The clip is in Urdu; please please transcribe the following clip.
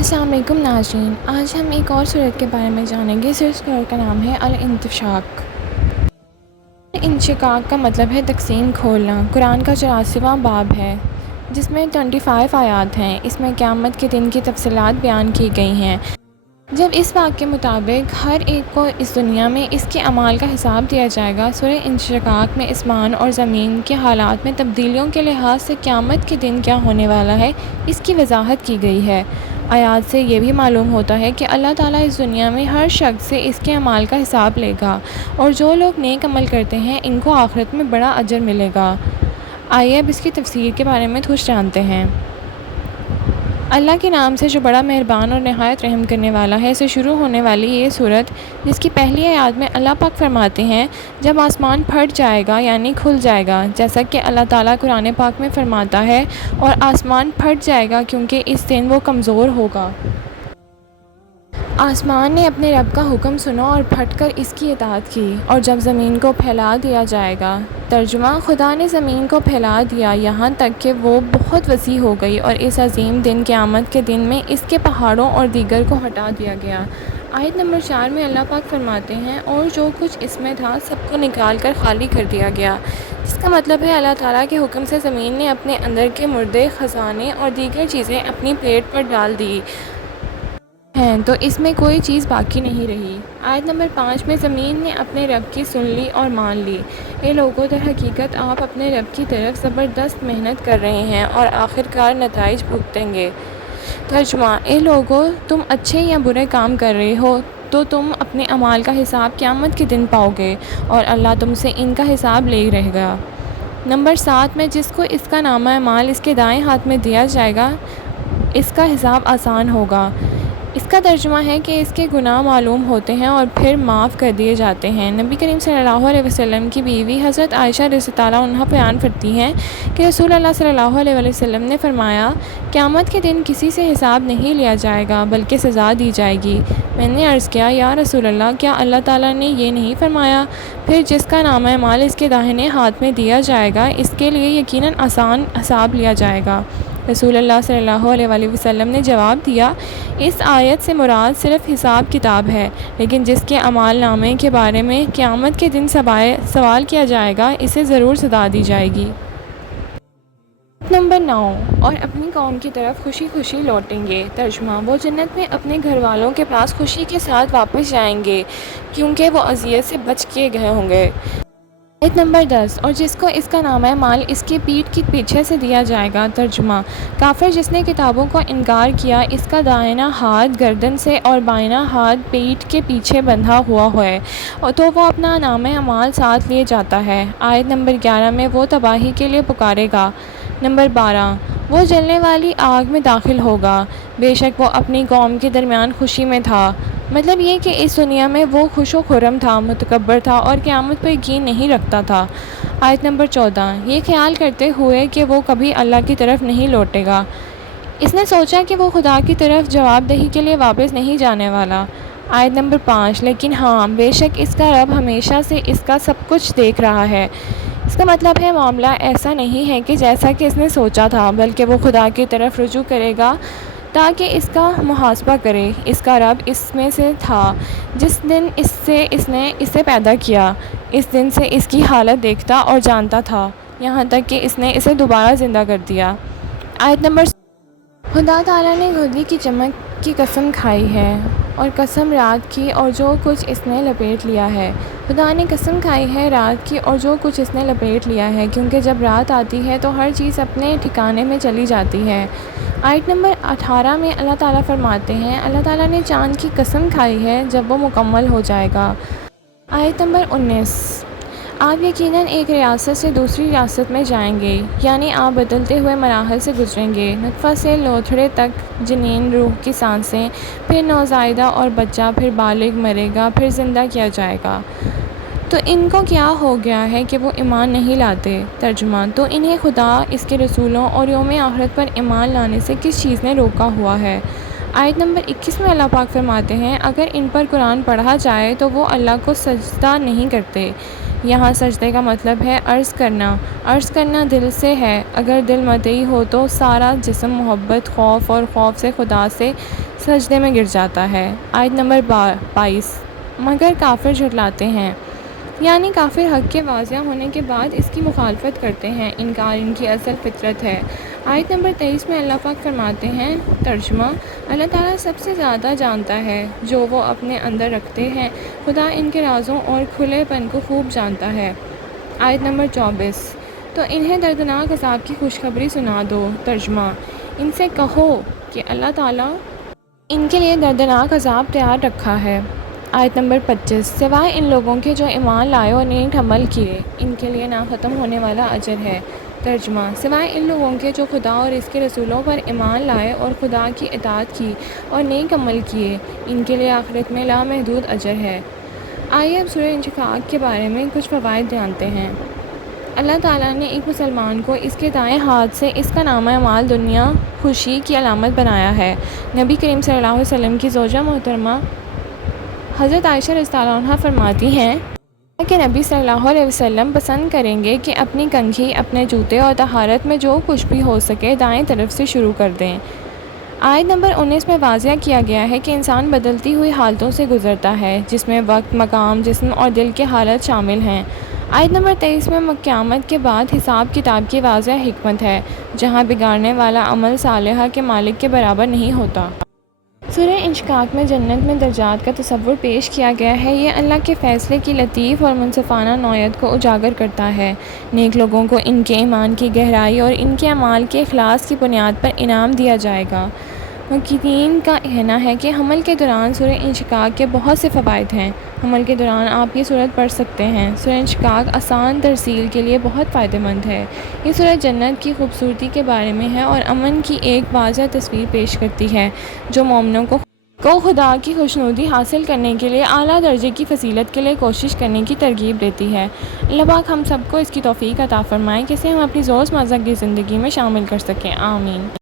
السلام علیکم ناظرین، آج ہم ایک اور صورت کے بارے میں جانیں گے۔ اس صورت کا نام ہے الانشقاق۔ انشقاق کا مطلب ہے تقسیم، کھولنا۔ قرآن کا 84واں باب ہے جس میں 25 آیات ہیں۔ اس میں قیامت کے دن کی تفصیلات بیان کی گئی ہیں۔ جب اس بات کے مطابق ہر ایک کو اس دنیا میں اس کے اعمال کا حساب دیا جائے گا، سورہ انشقاق میں آسمان اور زمین کے حالات میں تبدیلیوں کے لحاظ سے قیامت کے دن کیا ہونے والا ہے، اس کی وضاحت کی گئی ہے۔ آیات سے یہ بھی معلوم ہوتا ہے کہ اللہ تعالیٰ اس دنیا میں ہر شخص سے اس کے اعمال کا حساب لے گا، اور جو لوگ نیک عمل کرتے ہیں ان کو آخرت میں بڑا اجر ملے گا۔ آئیے اب اس کی تفسیر کے بارے میں کچھ جانتے ہیں۔ اللہ کے نام سے جو بڑا مہربان اور نہایت رحم کرنے والا ہے، سے شروع ہونے والی یہ صورت، جس کی پہلی آیات میں اللہ پاک فرماتے ہیں جب آسمان پھٹ جائے گا یعنی کھل جائے گا، جیسا کہ اللہ تعالیٰ قرآن پاک میں فرماتا ہے، اور آسمان پھٹ جائے گا کیونکہ اس دن وہ کمزور ہوگا۔ آسمان نے اپنے رب کا حکم سنا اور پھٹ کر اس کی اطاعت کی، اور جب زمین کو پھیلا دیا جائے گا۔ ترجمہ: خدا نے زمین کو پھیلا دیا یہاں تک کہ وہ بہت وسیع ہو گئی، اور اس عظیم دن قیامت کے دن میں اس کے پہاڑوں اور دیگر کو ہٹا دیا گیا۔ آیت نمبر 4 میں اللہ پاک فرماتے ہیں، اور جو کچھ اس میں تھا سب کو نکال کر خالی کر دیا گیا، جس کا مطلب ہے اللہ تعالیٰ کے حکم سے زمین نے اپنے اندر کے مردے، خزانے اور دیگر چیزیں اپنی پلیٹ پر ڈال دی ہیں، تو اس میں کوئی چیز باقی نہیں رہی۔ آیت نمبر 5 میں زمین نے اپنے رب کی سن لی اور مان لی۔ اے لوگو، در حقیقت آپ اپنے رب کی طرف زبردست محنت کر رہے ہیں اور آخرکار نتائج بھگتیں گے۔ ترجمہ: اے لوگو، تم اچھے یا برے کام کر رہے ہو تو تم اپنے اعمال کا حساب قیامت کے دن پاؤ گے، اور اللہ تم سے ان کا حساب لے رہے گا۔ نمبر 7 میں جس کو اس کا نامہ اعمال اس کے دائیں ہاتھ میں دیا جائے گا، اس کا حساب آسان ہوگا۔ اس کا ترجمہ ہے کہ اس کے گناہ معلوم ہوتے ہیں اور پھر معاف کر دیے جاتے ہیں۔ نبی کریم صلی اللہ علیہ وسلم کی بیوی حضرت عائشہ رضی اللہ عنہا بیان کرتی ہیں کہ رسول اللہ صلی اللہ علیہ وسلم نے فرمایا، قیامت کے دن کسی سے حساب نہیں لیا جائے گا بلکہ سزا دی جائے گی۔ میں نے عرض کیا، یا رسول اللہ، کیا اللہ تعالیٰ نے یہ نہیں فرمایا؟ پھر جس کا نامہ اعمال اس کے داہنے ہاتھ میں دیا جائے گا، اس کے لیے یقیناً آسان حساب لیا جائے گا۔ رسول اللہ صلی اللہ علیہ وسلم نے جواب دیا، اس آیت سے مراد صرف حساب کتاب ہے، لیکن جس کے اعمال نامے کے بارے میں قیامت کے دن سوال کیا جائے گا، اسے ضرور سزا دی جائے گی۔ نمبر 9 اور اپنی قوم کی طرف خوشی خوشی لوٹیں گے۔ ترجمہ: وہ جنت میں اپنے گھر والوں کے پاس خوشی کے ساتھ واپس جائیں گے کیونکہ وہ اذیت سے بچ کے گئے ہوں گے۔ آیت نمبر 10 اور جس کو اس کا نامہ اعمال اس کی پیٹھ کے پیچھے سے دیا جائے گا۔ ترجمہ: کافر جس نے کتابوں کا انکار کیا، اس کا دائنا ہاتھ گردن سے اور بائیں ہاتھ پیٹھ کے پیچھے بندھا ہوا ہے، تو وہ اپنا نامہ اعمال ساتھ لیے جاتا ہے۔ آیت نمبر 11 میں وہ تباہی کے لیے پکارے گا۔ نمبر 12 وہ جلنے والی آگ میں داخل ہوگا، بے شک وہ اپنی قوم کے درمیان خوشی میں تھا۔ مطلب یہ کہ اس دنیا میں وہ خوش و خرم تھا، متکبر تھا اور قیامت پر یقین نہیں رکھتا تھا۔ آیت نمبر 14 یہ خیال کرتے ہوئے کہ وہ کبھی اللہ کی طرف نہیں لوٹے گا، اس نے سوچا کہ وہ خدا کی طرف جواب دہی کے لیے واپس نہیں جانے والا۔ آیت نمبر 5 لیکن ہاں، بے شک اس کا رب ہمیشہ سے اس کا سب کچھ دیکھ رہا ہے۔ اس کا مطلب ہے معاملہ ایسا نہیں ہے کہ جیسا کہ اس نے سوچا تھا، بلکہ وہ خدا کی طرف رجوع کرے گا تاکہ اس کا محاسبہ کرے۔ اس کا رب اس میں سے تھا جس دن اس نے اسے پیدا کیا، اس دن سے اس کی حالت دیکھتا اور جانتا تھا، یہاں تک کہ اس نے اسے دوبارہ زندہ کر دیا۔ آیت نمبر خدا تعالیٰ نے گودی کی چمک کی قسم کھائی ہے، اور قسم رات کی اور جو کچھ اس نے لپیٹ لیا ہے۔ خدا نے قسم کھائی ہے رات کی اور جو کچھ اس نے لپیٹ لیا ہے، کیونکہ جب رات آتی ہے تو ہر چیز اپنے ٹھکانے میں چلی جاتی ہے۔ آیت نمبر 18 میں اللہ تعالیٰ فرماتے ہیں، اللہ تعالیٰ نے چاند کی قسم کھائی ہے جب وہ مکمل ہو جائے گا۔ آیت نمبر 19 آپ یقیناً ایک ریاست سے دوسری ریاست میں جائیں گے، یعنی آپ بدلتے ہوئے مراحل سے گزریں گے، نطفہ سے لوتھڑے تک، جنین، روح کی سانسیں، پھر نوزائیدہ اور بچہ، پھر بالغ، مرے گا، پھر زندہ کیا جائے گا۔ تو ان کو کیا ہو گیا ہے کہ وہ ایمان نہیں لاتے؟ ترجمہ: تو انہیں خدا، اس کے رسولوں اور یوم آخرت پر ایمان لانے سے کس چیز نے روکا ہوا ہے؟ آیت نمبر 21 میں اللہ پاک فرماتے ہیں، اگر ان پر قرآن پڑھا جائے تو وہ اللہ کو سجدہ نہیں کرتے۔ یہاں سجدے کا مطلب ہے عرض کرنا۔ عرض کرنا دل سے ہے۔ اگر دل مطیع ہو تو سارا جسم محبت، خوف اور خوف سے خدا سے سجدے میں گر جاتا ہے۔ آیت نمبر 22، مگر کافر جھٹلاتے ہیں، یعنی کافر حق کے واضح ہونے کے بعد اس کی مخالفت کرتے ہیں۔ انکار ان کی اصل فطرت ہے۔ آیت نمبر 23 میں اللہ پاک فرماتے ہیں، ترجمہ: اللہ تعالیٰ سب سے زیادہ جانتا ہے جو وہ اپنے اندر رکھتے ہیں، خدا ان کے رازوں اور کھلے پن کو خوب جانتا ہے۔ آیت نمبر 24، تو انہیں دردناک عذاب کی خوشخبری سنا دو۔ ترجمہ: ان سے کہو کہ اللہ تعالیٰ ان کے لیے دردناک عذاب تیار رکھا ہے۔ آیت نمبر 25، سوائے ان لوگوں کے جو ایمان لائے اور نیک عمل کیے، ان کے لیے نہ ختم ہونے والا اجر ہے۔ ترجمہ: سوائے ان لوگوں کے جو خدا اور اس کے رسولوں پر ایمان لائے اور خدا کی اطاعت کی اور نیک عمل کیے، ان کے لیے آخرت میں لامحدود اجر ہے۔ آئیے اب سورہ انشقاق کے بارے میں کچھ فوائد جانتے ہیں۔ اللہ تعالیٰ نے ایک مسلمان کو اس کے دائیں ہاتھ سے اس کا نامہ اعمال دنیا خوشی کی علامت بنایا ہے۔ نبی کریم صلی اللہ علیہ وسلم کی زوجہ محترمہ حضرت عائشہ رضی اللہ عنہا فرماتی ہیں کہ نبی صلی اللہ علیہ وسلم پسند کریں گے کہ اپنی کنگھی، اپنے جوتے اور طہارت میں جو کچھ بھی ہو سکے دائیں طرف سے شروع کر دیں۔ آیت نمبر 19 میں واضح کیا گیا ہے کہ انسان بدلتی ہوئی حالتوں سے گزرتا ہے، جس میں وقت، مقام، جسم اور دل کے حالت شامل ہیں۔ آیت نمبر 23 میں قیامت کے بعد حساب کتاب کی واضح حکمت ہے، جہاں بگاڑنے والا عمل صالحہ کے مالک کے برابر نہیں ہوتا۔ سورہ انشقاق میں جنت میں درجات کا تصور پیش کیا گیا ہے۔ یہ اللہ کے فیصلے کی لطیف اور منصفانہ نوعیت کو اجاگر کرتا ہے۔ نیک لوگوں کو ان کے ایمان کی گہرائی اور ان کے اعمال کے اخلاص کی بنیاد پر انعام دیا جائے گا۔ محققین کا کہنا ہے کہ حمل کے دوران سورہ انشقاق کے بہت سے فوائد ہیں۔ حمل کے دوران آپ یہ سورت پڑھ سکتے ہیں۔ سورہ انشقاق آسان ترسیل کے لیے بہت فائدہ مند ہے۔ یہ سورت جنت کی خوبصورتی کے بارے میں ہے اور امن کی ایک واضح تصویر پیش کرتی ہے، جو مومنوں کو خدا کی خوشنودی حاصل کرنے کے لیے اعلیٰ درجے کی فضیلت کے لیے کوشش کرنے کی ترغیب دیتی ہے۔ اللہ پاک ہم سب کو اس کی توفیق عطا فرمائے کہ اسے ہم اپنی روزمرہ کی زندگی میں شامل کر سکیں۔ آمین۔